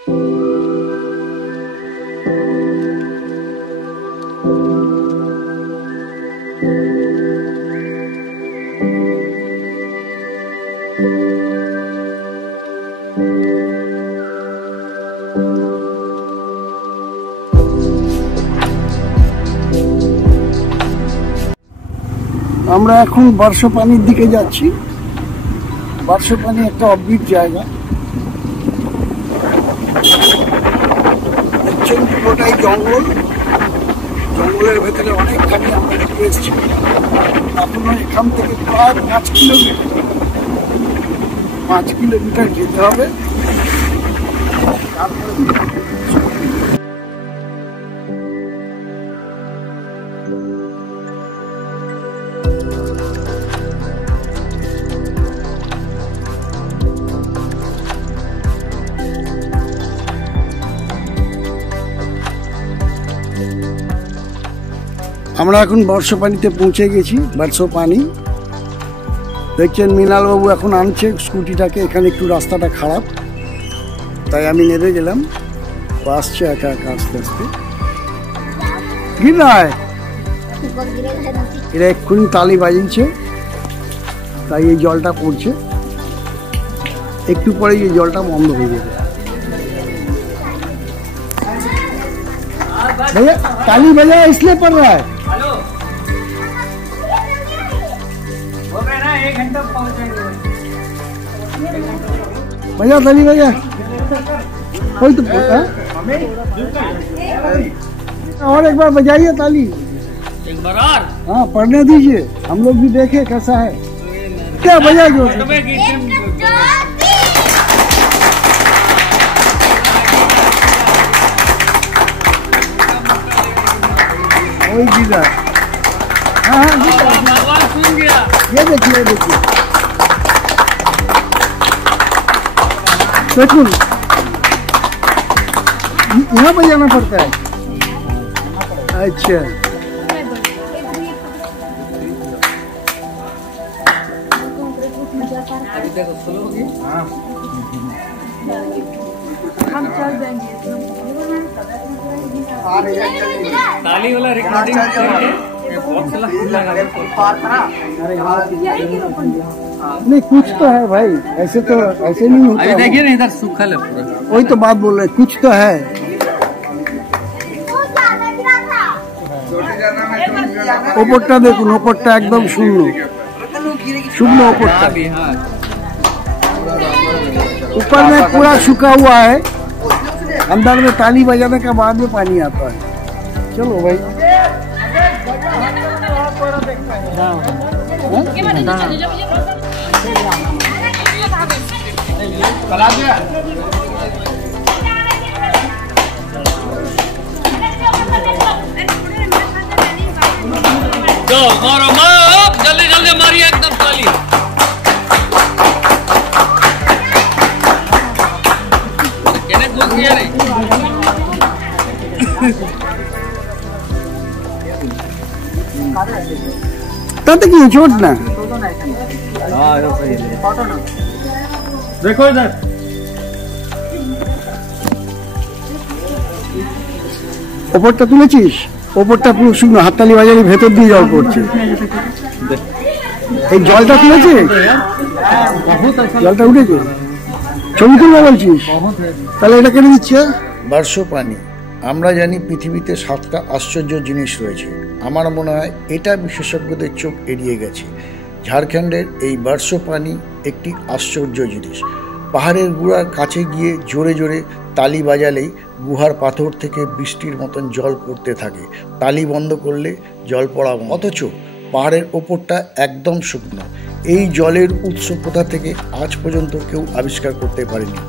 আমরা এখন বর্ষপানির দিকে যাচ্ছি। বর্ষপানি একটা অববিট জায়গা, দেখছেন পুরোটাই জঙ্গল। জঙ্গলের ভেতরে অনেকখানি আমরা ঢুকে এসেছি। এখনো এখান থেকে প্রায় 5 কিলোমিটার যেতে হবে। আমরা এখন বর্ষপানিতে পৌঁছে গেছি। বর্ষপানি দেখছেন মৃণাল বাবু এখন আনছে স্কুটিটাকে। এখানে একটু রাস্তাটা খারাপ, তাই আমি নেমে গেলাম। আসছে একা একা আস্তে আস্তে। গিরায় এরা এক্ষুনি তালি বাজিয়েছে, তাই এই জলটা পড়ছে। একটু পরে এই জলটা বন্ধ হয়ে যাবে। भैया ताली बजा इसलिए पड़ रहा है। हो गया ना, 1 घंटा पहुंचेंगे। भैया ताली बजा, कोई तो और एक बार बजाइए ताली। एक बार और? हाँ पढ़ने दीजिए, हम लोग भी देखे कैसा है। क्या बजा जो वही गिरा। हाँ भगवान सुन गया। ये देखिए देखिए, बिल्कुल यहाँ पे जाना पड़ता है। अच्छा देखो स्लो होगी। हाँ हम चल देंगे। ताली वाला रिकॉर्डिंग बॉक्स लगा नहीं, कुछ तो है भाई, ऐसे तो ऐसे नहीं होता। अभी देखिए ना, इधर सूखा है पूरा। वही तो बात बोल रहे, कुछ तो है। ওপরটা দেখুন, ওপরটা একদম শূন্য শূন্য। ওপরটা ऊपर में पूरा सूखा हुआ है, अंदर में ताली बजाने के बाद में पानी आता है। चलो भाई मारो जल्दी जल्दी मारिए एकदम ताली। कहने घुस गया नहीं। তাতে কি চোট না। देखो इधर ওপরটা তুলেছিস, ওপরটা পুরো শুকনো, হাততালি বাজারে ভেতর দিয়ে জল পড়ছে। এই জলটা তুলেছে, জলটা উঠেছে, ছবি তুলবে বলছিস, তাহলে এটা কেটে দিচ্ছে। বর্ষপানি, আমরা জানি পৃথিবীতে 7টা আশ্চর্য জিনিস রয়েছে। আমার মনে হয় এটা বিশেষজ্ঞদের চোখ এড়িয়ে গেছে। ঝাড়খণ্ডের এই বর্ষপানি একটি আশ্চর্য জিনিস। পাহাড়ের গুড়ার কাছে গিয়ে জোরে জোরে তালি বাজালেই গুহার পাথর থেকে বৃষ্টির মতন জল পড়তে থাকে। তালি বন্ধ করলে জল পড়া, অথচ পাহাড়ের ওপরটা একদম শুকনো। এই জলের উৎস কোথা থেকে আজ পর্যন্ত কেউ আবিষ্কার করতে পারেনি।